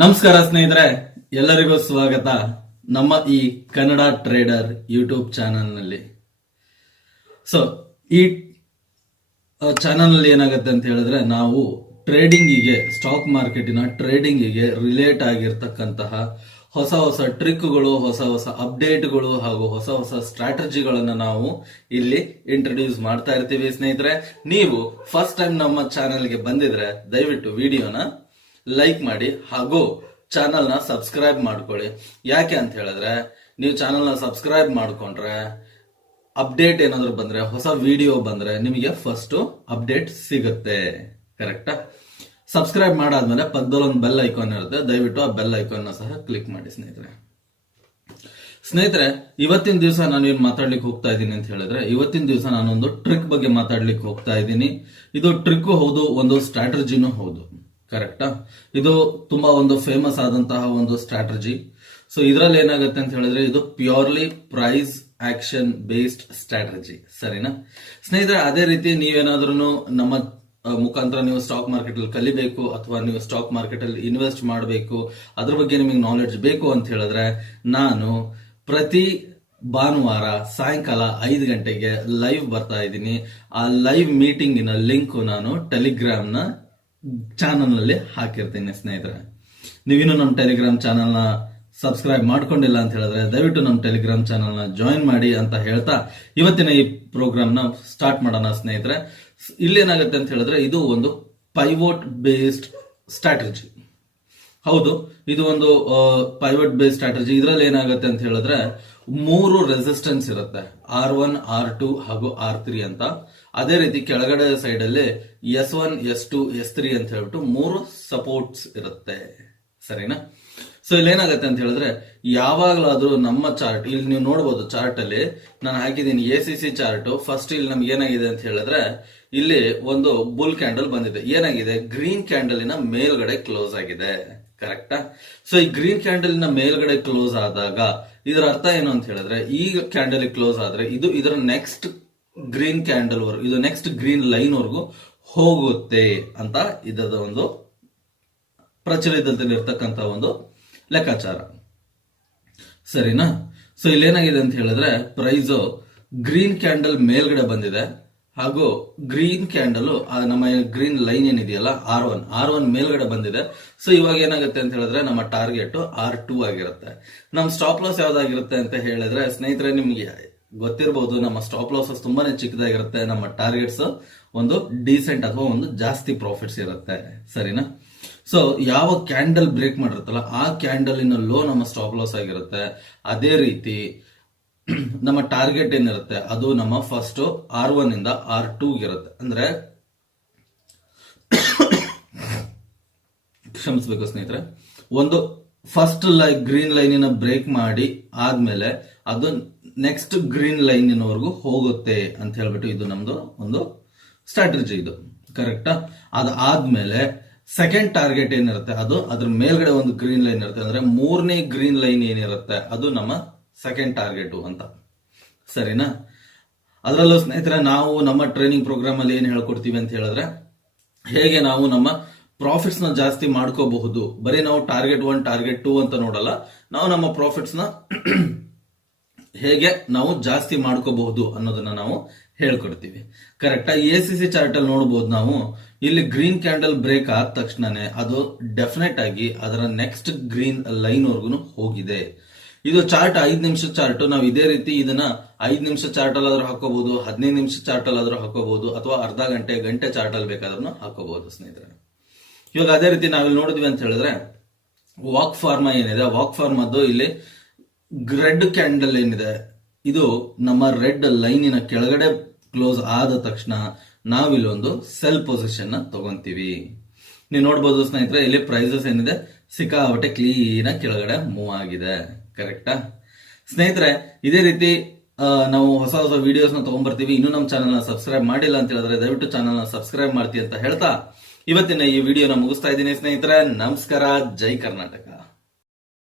ನಮಸ್ಕಾರ ಸ್ನೇಹಿತರೆ, ಎಲ್ಲರಿಗೂ ಸ್ವಾಗತ ನಮ್ಮ ಈ ಕನ್ನಡ ಟ್ರೇಡರ್ ಯೂಟ್ಯೂಬ್ ಚಾನಲ್ನಲ್ಲಿ. ಸೊ ಈ ಚಾನಲ್ನಲ್ಲಿ ಏನಾಗುತ್ತೆ ಅಂತ ಹೇಳಿದ್ರೆ, ನಾವು ಟ್ರೇಡಿಂಗಿಗೆ ಸ್ಟಾಕ್ ಮಾರ್ಕೆಟಿನ ಟ್ರೇಡಿಂಗಿಗೆ ರಿಲೇಟ್ ಆಗಿರ್ತಕ್ಕಂತಹ ಹೊಸ ಹೊಸ ಟ್ರಿಕ್ಗಳು ಹೊಸ ಹೊಸ ಅಪ್ಡೇಟ್ಗಳು ಹಾಗೂ ಹೊಸ ಹೊಸ ಸ್ಟ್ರಾಟಜಿಗಳನ್ನು ನಾವು ಇಲ್ಲಿ ಇಂಟ್ರೊಡ್ಯೂಸ್ ಮಾಡ್ತಾ ಇರ್ತೀವಿ ಸ್ನೇಹಿತರೆ. ನೀವು ಫಸ್ಟ್ ಟೈಮ್ ನಮ್ಮ ಚಾನೆಲ್ಗೆ ಬಂದಿದ್ರೆ, ದಯವಿಟ್ಟು ವಿಡಿಯೋನ ಲೈಕ್ ಮಾಡಿ ಹಾಗೂ ಚಾನಲ್ನ ಸಬ್ಸ್ಕ್ರೈಬ್ ಮಾಡ್ಕೊಳ್ಳಿ. ಯಾಕೆ ಅಂತ ಹೇಳಿದ್ರೆ, ನೀವು ಚಾನಲ್ನ ಸಬ್ಸ್ಕ್ರೈಬ್ ಮಾಡಿಕೊಂಡ್ರೆ ಅಪ್ಡೇಟ್ ಏನಾದರೂ ಬಂದರೆ, ಹೊಸ ವಿಡಿಯೋ ಬಂದರೆ ನಿಮಗೆ ಫಸ್ಟ್ ಅಪ್ಡೇಟ್ ಸಿಗುತ್ತೆ. ಕರೆಕ್ಟಾ ಸಬ್ಸ್ಕ್ರೈಬ್ ಮಾಡಾದ್ಮೇಲೆ ಪಕ್ಕದಲ್ಲಿ ಒಂದು ಬೆಲ್ ಐಕಾನ್ ಇರುತ್ತೆ. ದಯವಿಟ್ಟು ಆ ಬೆಲ್ ಐಕಾನ್ ಸಹ ಕ್ಲಿಕ್ ಮಾಡಿ ಸ್ನೇಹಿತರೆ. ಸ್ನೇಹಿತರೆ, ಇವತ್ತಿನ ದಿವಸ ನಾನು ಏನು ಮಾತಾಡ್ಲಿಕ್ಕೆ ಹೋಗ್ತಾ ಇದ್ದೀನಿ ಅಂತ ಹೇಳಿದ್ರೆ, ಇವತ್ತಿನ ದಿವಸ ನಾನೊಂದು ಟ್ರಿಕ್ ಬಗ್ಗೆ ಮಾತಾಡ್ಲಿಕ್ಕೆ ಹೋಗ್ತಾ ಇದ್ದೀನಿ. ಇದು ಟ್ರಿಕ್ ಹೌದು, ಒಂದು ಸ್ಟ್ರಾಟಜಿನೂ ಹೌದು. ಕರೆಕ್ಟಾ ಇದು ತುಂಬಾ ಒಂದು ಫೇಮಸ್ ಆದಂತಹ ಒಂದು ಸ್ಟ್ರಾಟಜಿ ಸೊ ಇದರಲ್ಲಿ ಏನಾಗುತ್ತೆ ಅಂತ ಹೇಳಿದ್ರೆ ಇದು purely price action based strategy ಸರಿನಾ? ಸ್ನೇಹಿತರೆ, ಅದೇ ರೀತಿ ನೀವೇನಾದ್ರೂ ನಮ್ಮ ಮುಖಾಂತರ ನೀವು ಸ್ಟಾಕ್ ಮಾರ್ಕೆಟ್ ಅಲ್ಲಿ ಕಲಿಬೇಕು ಅಥವಾ ನೀವು ಸ್ಟಾಕ್ ಮಾರ್ಕೆಟ್ ಅಲ್ಲಿ ಇನ್ವೆಸ್ಟ್ ಮಾಡಬೇಕು, ಅದ್ರ ಬಗ್ಗೆ ನಿಮಗೆ ನಾಲೆಡ್ಜ್ ಬೇಕು ಅಂತ ಹೇಳಿದ್ರೆ ನಾನು ಪ್ರತಿ ಭಾನುವಾರ ಸಾಯಂಕಾಲ ಐದು ಗಂಟೆಗೆ ಲೈವ್ ಬರ್ತಾ ಇದ್ದೀನಿ. ಆ ಲೈವ್ ಮೀಟಿಂಗಿನ ಲಿಂಕ್ ನಾನು ಟೆಲಿಗ್ರಾಮ್ ನ ಚಾನಲ್ನಲ್ಲಿ ಹಾಕಿರ್ತೀನಿ ಸ್ನೇಹಿತರೆ. ನೀವಿನ್ನು ನಮ್ಮ ಟೆಲಿಗ್ರಾಮ್ ಚಾನಲ್ನ ಸಬ್ಸ್ಕ್ರೈಬ್ ಮಾಡ್ಕೊಂಡಿಲ್ಲ ಅಂತ ಹೇಳಿದ್ರೆ ದಯವಿಟ್ಟು ನಮ್ಮ ಟೆಲಿಗ್ರಾಮ್ ಚಾನಲ್ನ ಜಾಯಿನ್ ಮಾಡಿ ಅಂತ ಹೇಳ್ತಾ ಇವತ್ತಿನ ಈ ಪ್ರೋಗ್ರಾಮ್ನ ಸ್ಟಾರ್ಟ್ ಮಾಡೋಣ ಸ್ನೇಹಿತರೆ. ಇಲ್ಲಿ ಏನಾಗುತ್ತೆ ಅಂತ ಹೇಳಿದ್ರೆ ಇದು ಒಂದು ಪೈವೋಟ್ ಬೇಸ್ಡ್ ಸ್ಟ್ರಾಟಜಿ ಹೌದು, ಇದು ಒಂದು ಪೈವೋಟ್ ಬೇಸ್ಡ್ ಸ್ಟ್ರಾಟಜಿ ಇದರಲ್ಲಿ ಏನಾಗುತ್ತೆ ಅಂತ ಹೇಳಿದ್ರೆ ಮೂರು ರೆಸಿಸ್ಟೆನ್ಸ್ ಇರುತ್ತೆ. ಆರ್ ಒನ್ ಆರ್ ಟು ಹಾಗೂ ಆರ್ ತ್ರೀ ಅಂತ. ಅದೇ ರೀತಿ ಕೆಳಗಡೆ ಸೈಡ್ ಅಲ್ಲಿ S one S two S three ಅಂತ ಹೇಳ್ಬಿಟ್ಟು ಮೂರು ಸಪೋರ್ಟ್ಸ್ ಇರುತ್ತೆ. ಸರಿನಾ? ಸೊ ಇಲ್ಲಿ ಏನಾಗುತ್ತೆ ಅಂತ ಹೇಳಿದ್ರೆ ಯಾವಾಗಲಾದ್ರೂ ನಮ್ಮ ಚಾರ್ಟ್ ಇಲ್ಲಿ ನೀವು ನೋಡಬಹುದು ಚಾರ್ಟ್ ಅಲ್ಲಿ ನಾನು ಹಾಕಿದ್ದೀನಿ A C C chart first ಇಲ್ಲಿ ನಮ್ಗೆ ಏನಾಗಿದೆ ಅಂತ ಹೇಳಿದ್ರೆ ಇಲ್ಲಿ ಒಂದು ಬುಲ್ ಕ್ಯಾಂಡಲ್ ಬಂದಿದೆ. ಏನಾಗಿದೆ? ಗ್ರೀನ್ ಕ್ಯಾಂಡಲಿನ ಮೇಲ್ಗಡೆ ಕ್ಲೋಸ್ ಆಗಿದೆ. ಕರೆಕ್ಟಾ ಸೊ ಈ ಗ್ರೀನ್ ಕ್ಯಾಂಡಲ್ನ ಮೇಲ್ಗಡೆ ಕ್ಲೋಸ್ ಆದಾಗ, ಇದರ ಅರ್ಥ ಏನು ಅಂತ ಹೇಳಿದ್ರೆ, ಈ ಕ್ಯಾಂಡಲ್ ಕ್ಲೋಸ್ ಆದ್ರೆ ಇದು ಇದರ ನೆಕ್ಸ್ಟ್ ಗ್ರೀನ್ ಕ್ಯಾಂಡಲ್ ವರ್ಗು, ಇದು ನೆಕ್ಸ್ಟ್ ಗ್ರೀನ್ ಲೈನ್ ವರ್ಗು ಹೋಗುತ್ತೆ ಅಂತ ಇದರ ಒಂದು ಪ್ರಚಲಿತದಲ್ಲಿರ್ತಕ್ಕಂಥ ಒಂದು ಲೆಕ್ಕಾಚಾರ. ಸರಿನಾ? ಸೊ ಇಲ್ಲೇನಾಗಿದೆ ಅಂತ ಹೇಳಿದ್ರೆ ಪ್ರೈಸ್ ಗ್ರೀನ್ ಕ್ಯಾಂಡಲ್ ಮೇಲ್ಗಡೆ ಬಂದಿದೆ. ಹಾಗೂ ಗ್ರೀನ್ ಕ್ಯಾಂಡಲ್ ನಮ್ಮ ಗ್ರೀನ್ ಲೈನ್ ಏನಿದೆಯಲ್ಲ ಆರ್ ಒನ್ ಆರ್ ಒನ್ ಮೇಲ್ಗಡೆ ಬಂದಿದೆ. ಸೊ ಇವಾಗ ಏನಾಗುತ್ತೆ ಅಂತ ಹೇಳಿದ್ರೆ, ನಮ್ಮ ಟಾರ್ಗೆಟ್ ಆರ್ ಟೂ ಆಗಿರುತ್ತೆ. ನಮ್ಮ ಸ್ಟಾಪ್ ಲಾಸ್ ಯಾವ್ದಾಗಿರುತ್ತೆ ಅಂತ ಹೇಳಿದ್ರೆ, ಸ್ನೇಹಿತರೆ, ನಿಮ್ಗೆ ಗೊತ್ತಿರಬಹುದು ನಮ್ಮ ಸ್ಟಾಪ್ ಲಾಸಸ್ ತುಂಬಾನೇ ಚಿಕ್ಕದಾಗಿರುತ್ತೆ. ನಮ್ಮ ಟಾರ್ಗೆಟ್ಸ್ ಒಂದು ಡೀಸೆಂಟ್ ಅಥವಾ ಒಂದು ಜಾಸ್ತಿ ಪ್ರಾಫಿಟ್ಸ್ ಇರುತ್ತೆ. ಸರಿನಾ? ಸೊ ಯಾವ ಕ್ಯಾಂಡಲ್ ಬ್ರೇಕ್ ಮಾಡಿರುತ್ತಲ್ಲ, ಆ ಕ್ಯಾಂಡಲಿನ ಲೋ ನಮ್ಮ ಸ್ಟಾಪ್ ಲಾಸ್ ಆಗಿರುತ್ತೆ. ಅದೇ ರೀತಿ ನಮ್ಮ ಟಾರ್ಗೆಟ್ ಏನಿರುತ್ತೆ? ಅದು ನಮ್ಮ ಫಸ್ಟ್ ಆರ್ ಒನ್ ಇಂದ ಆರ್ ಇರುತ್ತೆ. ಅಂದ್ರೆ ಕ್ಷಮಿಸ್ಬೇಕು ಸ್ನೇಹಿತರೆ. ಒಂದು ಫಸ್ಟ್ ಲೈ ಗ್ರೀನ್ ಲೈನಿನ ಬ್ರೇಕ್ ಮಾಡಿ ಆದ್ಮೇಲೆ ಅದು ನೆಕ್ಸ್ಟ್ ಗ್ರೀನ್ ಲೈನಿನವರೆಗೂ ಹೋಗುತ್ತೆ ಅಂತ ಹೇಳ್ಬಿಟ್ಟು ಇದು ನಮ್ದು ಒಂದು ಸ್ಟ್ರಾಟಜಿ ಇದು. ಕರೆಕ್ಟಾ ಅದಾದ್ಮೇಲೆ ಸೆಕೆಂಡ್ ಟಾರ್ಗೆಟ್ ಏನಿರುತ್ತೆ? ಅದು ಅದ್ರ ಮೇಲ್ಗಡೆ ಒಂದು ಗ್ರೀನ್ ಲೈನ್ ಇರುತ್ತೆ. ಅಂದ್ರೆ ಮೂರನೇ ಗ್ರೀನ್ ಲೈನ್ ಏನಿರುತ್ತೆ? ಅದು ನಮ್ಮ ಸೆಕೆಂಡ್ ಟಾರ್ಗೆಟ್ ಅಂತ. ಸರಿನಾ? ಅದರಲ್ಲೂ ಸ್ನೇಹಿತರೆ, ನಾವು ನಮ್ಮ ಟ್ರೈನಿಂಗ್ ಪ್ರೋಗ್ರಾಮ್ ಅಲ್ಲಿ ಏನ್ ಹೇಳ್ಕೊಡ್ತೀವಿ ಅಂತ ಹೇಳಿದ್ರೆ, ಹೇಗೆ ನಾವು ನಮ್ಮ ಪ್ರಾಫಿಟ್ಸ್ನ ಜಾಸ್ತಿ ಮಾಡ್ಕೋಬಹುದು. ಬರೀ ನಾವು ಟಾರ್ಗೆಟ್ ಒನ್ ಟಾರ್ಗೆಟ್ ಟೂ ಅಂತ ನೋಡಲ್ಲ, ನಾವು ನಮ್ಮ ಪ್ರಾಫಿಟ್ಸ್ನ ಹೇಗೆ ನಾವು ಜಾಸ್ತಿ ಮಾಡ್ಕೋಬಹುದು ಅನ್ನೋದನ್ನ ನಾವು ಹೇಳ್ಕೊಡ್ತೀವಿ. ಕರೆಕ್ಟಾ ಎ ಸಿ ಸಿ ಚಾರ್ಟ್ ಅಲ್ಲಿ ನೋಡಬಹುದು ನಾವು. ಇಲ್ಲಿ ಗ್ರೀನ್ ಕ್ಯಾಂಡಲ್ ಬ್ರೇಕ್ ಆದ ತಕ್ಷಣನೇ ಅದು ಡೆಫಿನೆಟ್ ಆಗಿ ಅದರ ನೆಕ್ಸ್ಟ್ ಗ್ರೀನ್ ಲೈನ್ ವರ್ಗು ಹೋಗಿದೆ. ಇದು ಚಾರ್ಟ್, ಐದು ನಿಮಿಷ ಚಾರ್ಟ್. ನಾವು ಇದೇ ರೀತಿ ಇದನ್ನ ಐದು ನಿಮಿಷ ಚಾರ್ಟ್ ಅಲ್ಲಾದ್ರೂ ಹಾಕೋಬಹುದು ಹದಿನೈದು ನಿಮಿಷ ಚಾರ್ಟ್ ಅಲ್ಲಾದ್ರೂ ಹಾಕೋಬಹುದು ಅಥವಾ ಅರ್ಧ ಗಂಟೆ ಗಂಟೆ ಚಾರ್ಟ್ ಅಲ್ಲಿ ಬೇಕಾದ್ರೂ ಹಾಕೋಬಹುದು ಸ್ನೇಹಿತರೆ. ಇವಾಗ ಅದೇ ರೀತಿ ನಾವಿಲ್ಲಿ ನೋಡಿದ್ವಿ ಅಂತ ಹೇಳಿದ್ರೆ, ವಾಕ್ ಫಾರ್ಮ ಏನಿದೆ? ವಾಕ್ ಫಾರ್ಮ್ ಅದು ಇಲ್ಲಿ ರೆಡ್ ಕ್ಯಾಂಡಲ್ ಏನಿದೆ? ಇದು ನಮ್ಮ ರೆಡ್ ಲೈನಿನ ಕೆಳಗಡೆ ಕ್ಲೋಸ್ ಆದ ತಕ್ಷಣ ನಾವಿಲ್ಲೊಂದು ಸೆಲ್ ಪೊಸಿಷನ್ನ ತಗೊಂತೀವಿ. ನೀವು ನೋಡ್ಬೋದು ಸ್ನೇಹಿತರೆ, ಇಲ್ಲಿ ಪ್ರೈಸಸ್ ಏನಿದೆ? ಸಿಕ್ಕಾಬಟ್ಟೆ ಕ್ಲೀನ್ ಕೆಳಗಡೆ ಮೂವ್ ಆಗಿದೆ. ಕರೆಕ್ಟಾ ಸ್ನೇಹಿತರೆ, ಇದೇ ರೀತಿ ನಾವು ಹೊಸ ಹೊಸ ವಿಡಿಯೋಸ್ನ ತಗೊಂಡ್ಬರ್ತೀವಿ ಇನ್ನೂ ನಮ್ಮ ಚಾನಲ್ನ ಸಬ್ಸ್ಕ್ರೈಬ್ ಮಾಡಿಲ್ಲ ಅಂತ ಹೇಳಿದ್ರೆ ದಯವಿಟ್ಟು ಚಾನಲ್ನ ಸಬ್ಸ್ಕ್ರೈಬ್ ಮಾಡ್ತೀವಿ ಅಂತ ಹೇಳ್ತಾ ಇವತ್ತಿನ ಈ ವಿಡಿಯೋನ ಮುಗಿಸ್ತಾ ಇದ್ದೀನಿ ಸ್ನೇಹಿತರೆ. ನಮಸ್ಕಾರ. ಜೈ ಕರ್ನಾಟಕ.